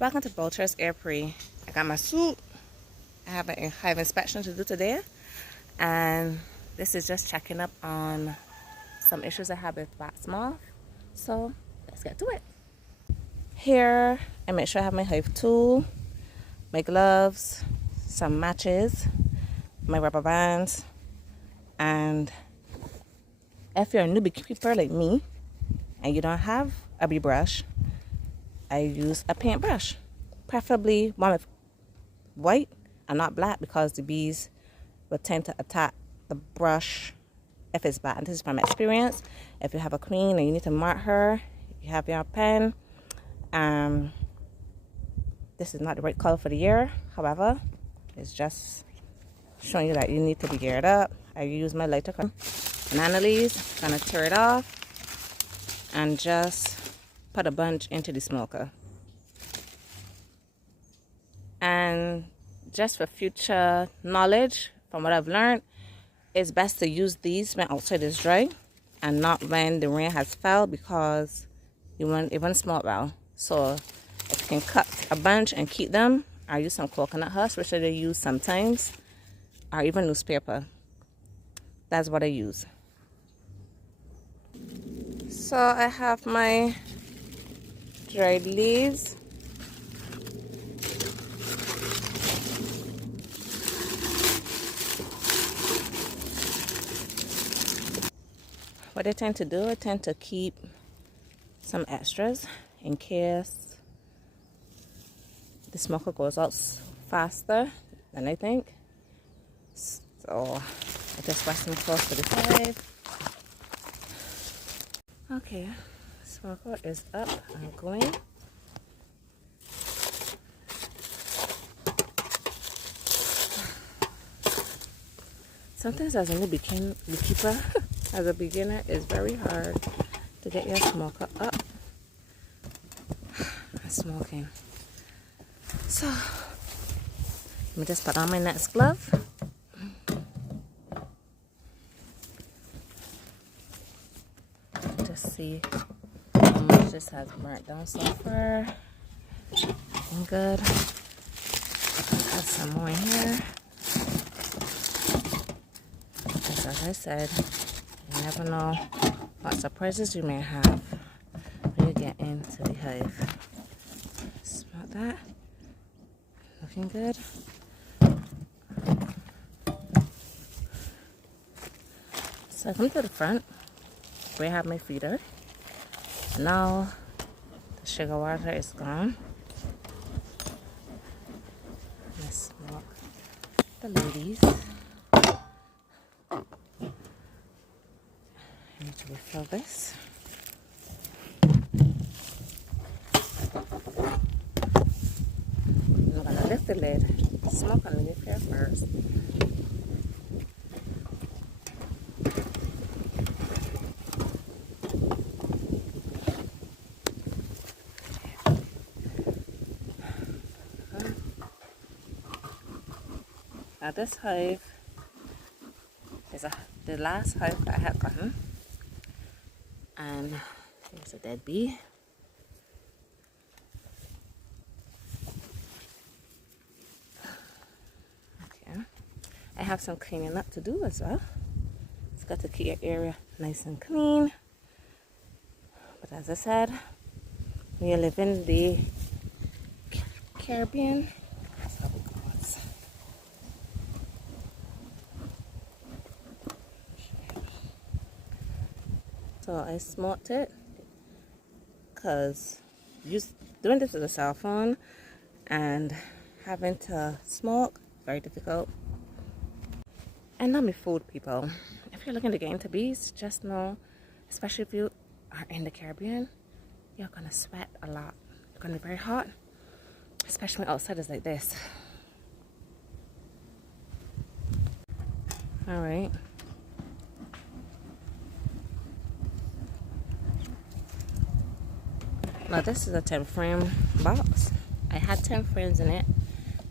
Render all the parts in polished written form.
Welcome to Vultures Air Pre. I got my suit. I have a hive inspection to do today, and this is just checking up on some issues I have with wax moth. So let's get to it. Here I make sure I have my hive tool, my gloves, some matches, my rubber bands, and if you're a newbie keeper like me and you don't have a bee brush, I use a paintbrush, preferably one with white and not black, because the bees will tend to attack the brush if it's black. And this is from experience. If you have a queen and you need to mark her, you have your pen. This is not the right color for the year. However, it's just showing you that you need to be geared up. I use my lighter banana leaves, gonna tear it off and just put a bunch into the smoker. And just for future knowledge, from what I've learned, it's best to use these when outside is dry and not when the rain has fell, because it won't smell well. So if you can cut a bunch and keep them, I use some coconut husk, which I use sometimes, or even newspaper. That's what I use. So I have my dried leaves. What I tend to do, I tend to keep some extras in case the smoker goes out faster than I think. So I just wash them close to the side. Okay, smoker is up and going. Sometimes as a new beekeeper, as a beginner, it's very hard to get your smoker up and smoking. So let me just put on my next glove. Just see how much this has burnt down so far. Looking good. Add some more in here. Because as I said, you never know what surprises you may have when you get into the hive. Smell that. Looking good. So I come to the front where I have my feeder. Now the sugar water is gone. Let's smoke the ladies. I need to refill this. I'm gonna lift the lid, smoke on the lid here first. Now this hive is the last hive that I had gotten, and there's a dead bee. Okay, I have some cleaning up to do as well. It's got to keep your area nice and clean. But as I said, we live in the Caribbean. That's how it goes. So I smoked it because doing this with a cell phone and having to smoke, very difficult. And not me food, people. If you're looking to get into bees, just know, especially if you are in the Caribbean, you're gonna sweat a lot. It's gonna be very hot, especially when outside is like this. All right. Now this is a 10 frame box. I had 10 frames in it,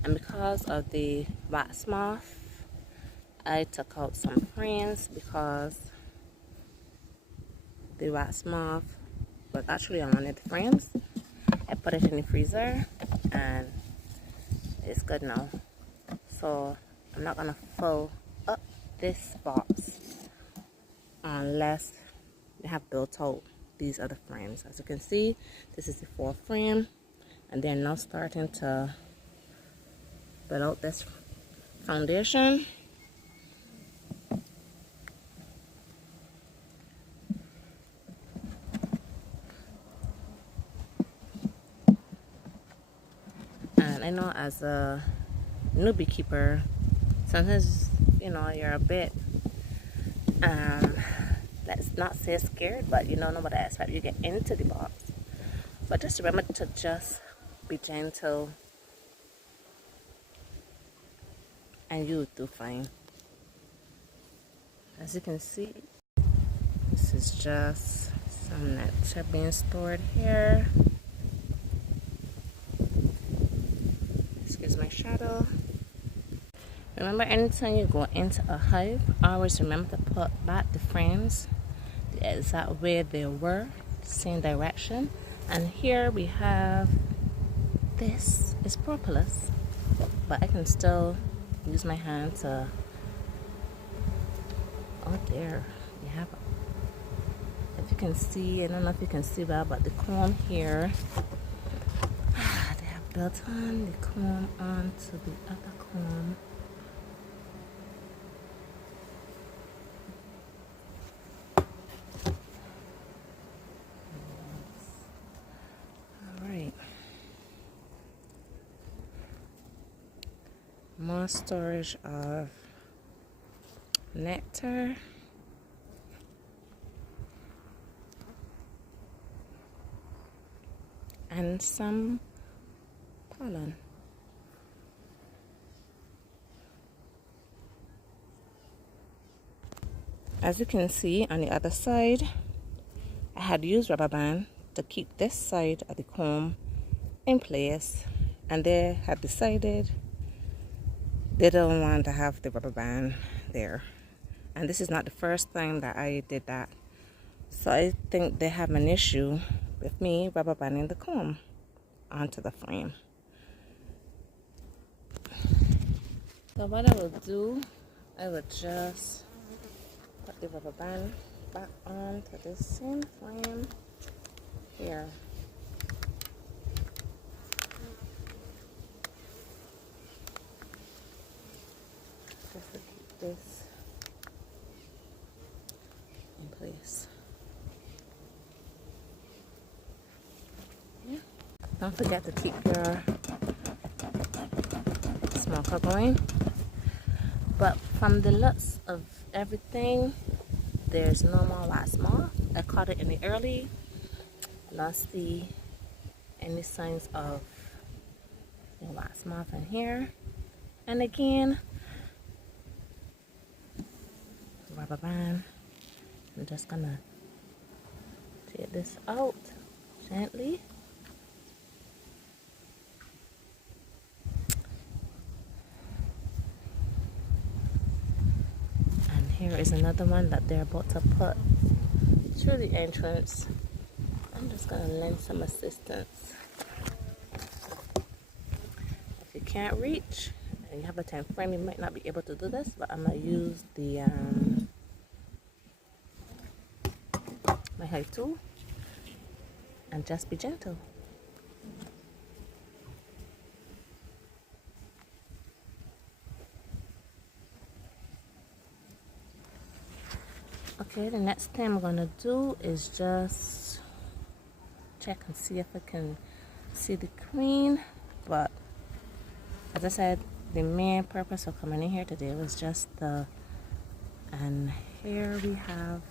and because of the wax moth, I took out some frames because the wax moth was actually on one of the frames. I put it in the freezer and it's good now. So I'm not gonna fill up this box unless they have built out these other frames. As you can see, this is the fourth frame, and they're now starting to build out this foundation. And I know as a new beekeeper, sometimes, you know, you're a bit let's not say scared, but you don't know what to expect. You get into the box, but just remember to just be gentle, and you'll do fine. As you can see, this is just some nectar being stored here. Excuse my shadow. Remember, anytime you go into a hive, always remember to put back the frames the exact way they were, same direction. And here we have, this is propolis, but I can still use my hand to, oh there, we have, if you can see, I don't know if you can see well, but the comb here, they have built on the comb onto the other comb. More storage of nectar. And some pollen. As you can see on the other side, I had used rubber band to keep this side of the comb in place, and they had decided they don't want to have the rubber band there. And this is not the first time that I did that. So I think they have an issue with me rubber banding the comb onto the frame. So what I will do, I will just put the rubber band back onto the same frame here. Just to keep this in place. Yeah. Don't forget to keep your smoker going. But from the looks of everything, there's no more wax moth. I caught it in the early. Not see any signs of wax moth in here. And again, rubber band. I'm just gonna take this out gently. And here is another one that they're about to put through the entrance. I'm just gonna lend some assistance. If you can't reach and you have a time frame, you might not be able to do this, but I'm gonna use the my Hive tool and just be gentle. Okay, the next thing I'm gonna do is just check and see if I can see the queen. But as I said, the main purpose of coming in here today was just the, and here we have,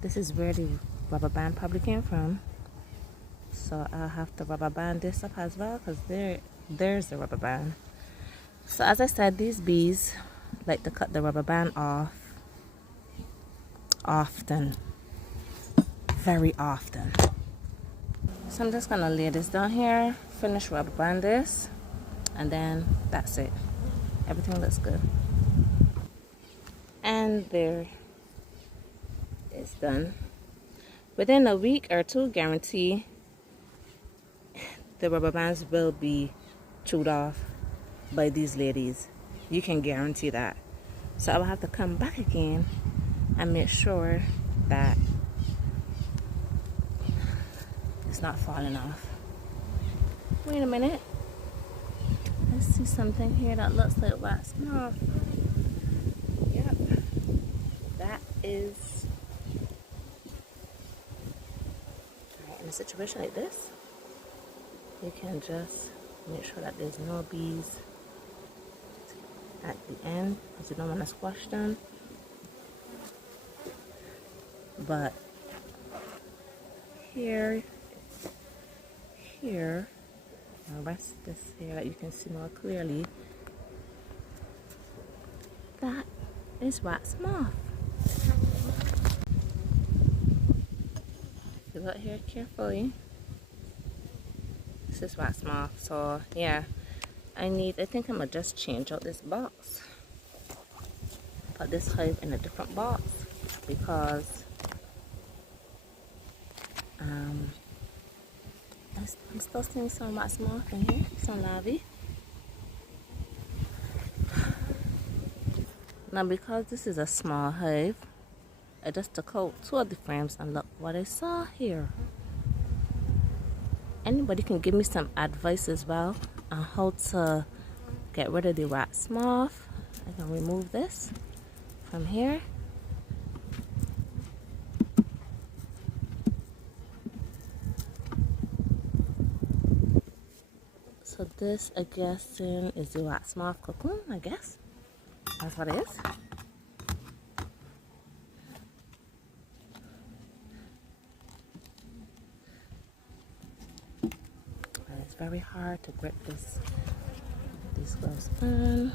this is where the rubber band probably came from. So I'll have to rubber band this up as well, because there's the rubber band. So as I said, these bees like to cut the rubber band off often, very often. So I'm just gonna lay this down here, finish rubber band this, and then that's it. Everything looks good. And there, it's done. Within a week or two, guarantee the rubber bands will be chewed off by these ladies. You can guarantee that. So I will have to come back again and make sure that it's not falling off. Wait a minute. I see something here that looks like wax moth. Yep. That is... Alright, in a situation like this, you can just make sure that there's no bees at the end, because you don't want to squash them. But here, I'll rest this here that you can see more clearly. That is wax moth. If you look here carefully, this is wax moth. So yeah, I think I'm gonna just change out this box. Put this hive in a different box because I'm still seeing some wax moth in here, some larvae. Now because this is a small hive, I just took out 2 of the frames and look what I saw here. Anybody can give me some advice as well on how to get rid of the wax moth. I can remove this from here. So this, I guess, is the wax moth cocoon, I guess. That's what it is. And it's very hard to grip these gloves on.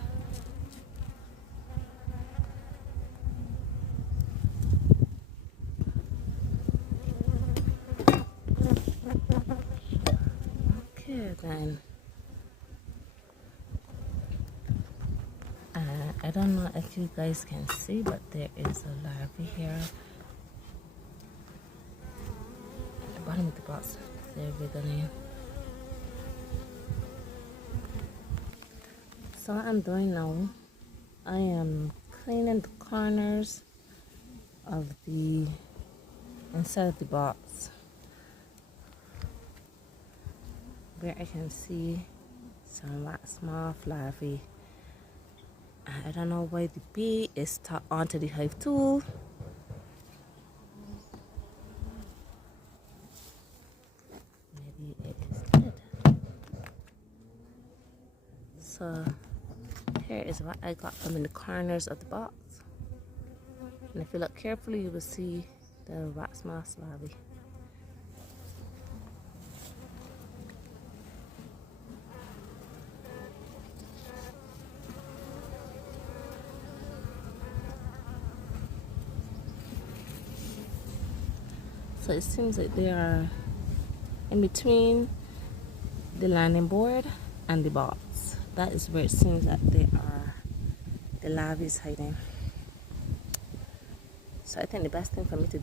Okay, then. I don't know if you guys can see, but there is a larvae here at the bottom of the box. They're wiggling. So what I'm doing now, I am cleaning the corners of the inside of the box where I can see some wax moth larvae. I don't know why the bee is stuck onto the hive tool. Maybe it is dead. So here is what I got from in the corners of the box. And if you look carefully, you will see the wax moth larvae. So it seems like they are in between the landing board and the box. That is where it seems that the larvae is hiding. So I think the best thing for me to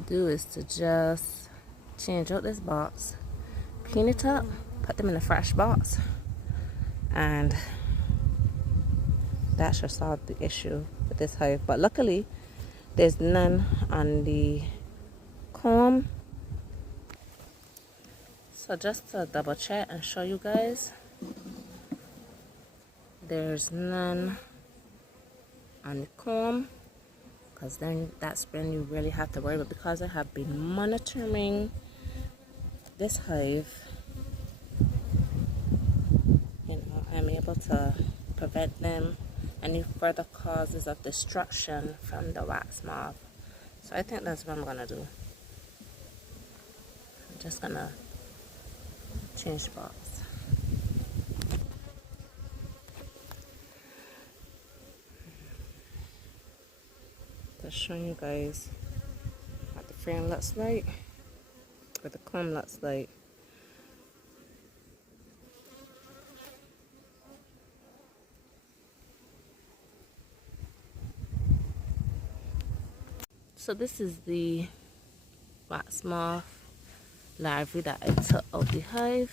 do, is to just change out this box, clean it up, put them in a fresh box, and that should solve the issue with this hive. But luckily, there's none on the comb. So just to double check and show you guys, there's none on the comb, because then that's when you really have to worry. But because I have been monitoring this hive, you know, I'm able to prevent them any further causes of destruction from the wax moth. So I think that's what I'm gonna do. I'm just gonna change the box. Just showing you guys what the frame looks like, what the comb looks like. So this is the wax moth larvae that I took out the hive.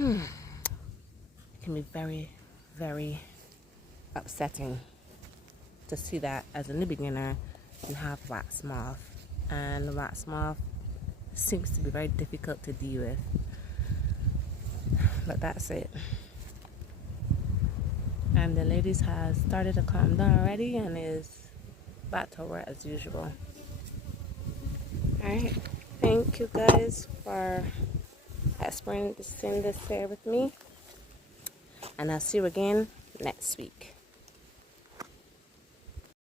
It can be very, very upsetting to see that as a new beginner you have wax moth, and wax moth seems to be very difficult to deal with. But that's it. And the ladies has started to calm down already and is back to work as usual. Alright, thank you guys for experiencing this here with me, and I'll see you again next week.